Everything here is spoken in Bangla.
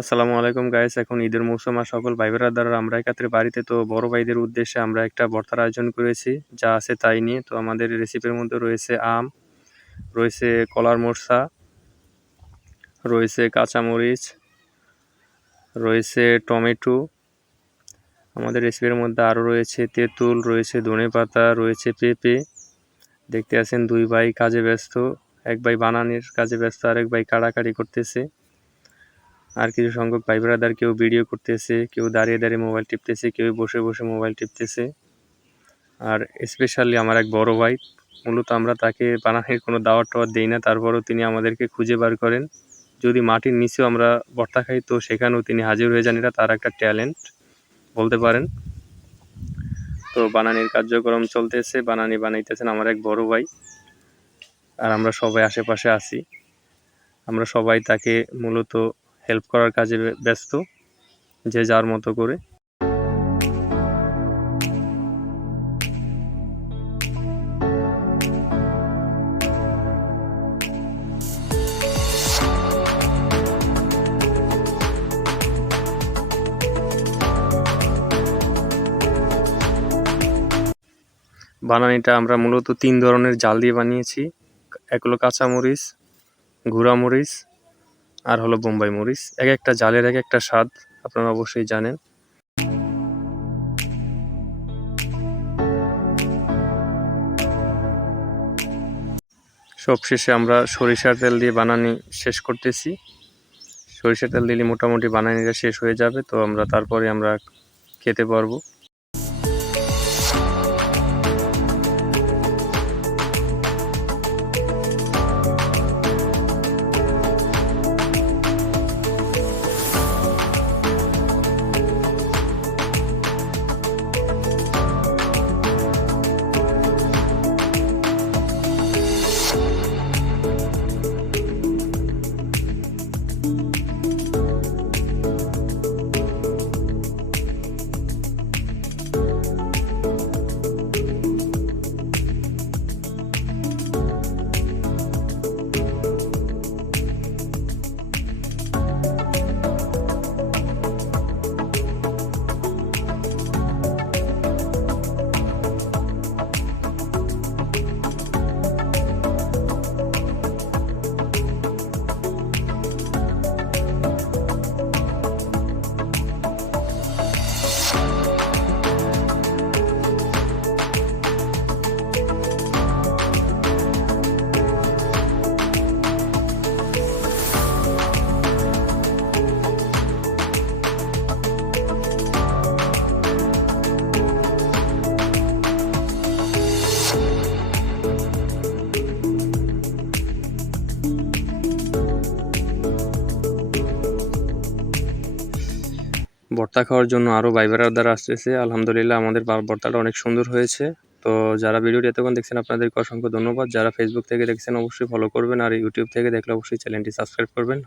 আসসালামু আলাইকুম গাইস এখন ঈদের মৌসুম আর সকল ভাই দ্বারা আমরা একাত্রে বাড়িতে, তো বড় ভাইদের উদ্দেশ্যে আমরা একটা ভর্তার আয়োজন করেছি, যা আছে তাই নিয়ে। তো আমাদের রেসিপির মধ্যে রয়েছে আম, রয়েছে কলার মোরসা, রয়েছে কাঁচামরিচ, রয়েছে টমেটো, আমাদের রেসিপির মধ্যে আরও রয়েছে তেঁতুল, রয়েছে ধনে পাতা রয়েছে পেঁপে। দেখতে আছেন দুই ভাই কাজে ব্যস্ত, এক ভাই বানানির কাজে ব্যস্ত, আরেক ভাই কাড়াকাড়ি করতেছে। আর কিছু সংখ্যক ভাই ব্রাদার কেউ ভিডিও করতেছে, কেউ দাঁড়িয়ে দাঁড়িয়ে মোবাইল টিপতেছে, কেউ বসে বসে মোবাইল টিপতেছে। আর স্পেশালি আমার এক বড় ভাই, মূলত আমরা তাকে বানানোর কোনো দাওয়াত টাওয়াত দিই না, তারপরও তিনি আমাদেরকে খুঁজে বার করেন। যদি মাটির নিচেও আমরা বর্তা খাই, তো সেখানেও তিনি হাজির হয়ে যান, এটা তার একটা ট্যালেন্ট বলতে পারেন। তো বানানির কার্যক্রম চলতেছে, বানানি বানাইতেছেন আমার এক বড় ভাই। আর আমরা সবাই আশেপাশে আছি। আমরা সবাই তাকে মূলত হেল্প করার কাজে ব্যস্ত, যে যার মতো করে। বানানিটা আমরা মূলত তিন ধরনের জাল দিয়ে বানিয়েছি। এক হলো কাঁচামরিচ, গুঁড়ামরিচ আর হলো বোম্বাই মরিচ। এক একটা জালের এক একটা স্বাদ, আপনারা অবশ্যই জানেন। সবশেষে আমরা সরিষার তেল দিয়ে বানানি শেষ করতেছি। সরিষার তেল দিলে মোটামুটি বানানিটা শেষ হয়ে যাবে, তো আমরা তারপরে আমরা খেতে পারব। ভর্তা খাওয়ার জন্য আরও ভাই দ্বারা আসতেছে। আলহামদুলিল্লাহ আমাদের ভর্তাটা অনেক সুন্দর হয়েছে। তো যারা ভিডিওটি এতক্ষণ দেখছেন, আপনাদেরকে অসংখ্য ধন্যবাদ। যারা ফেসবুক থেকে দেখছেন, অবশ্যই ফলো করবেন। আর ইউটিউব থেকে দেখলে অবশ্যই চ্যানেলটি সাবস্ক্রাইব করবেন।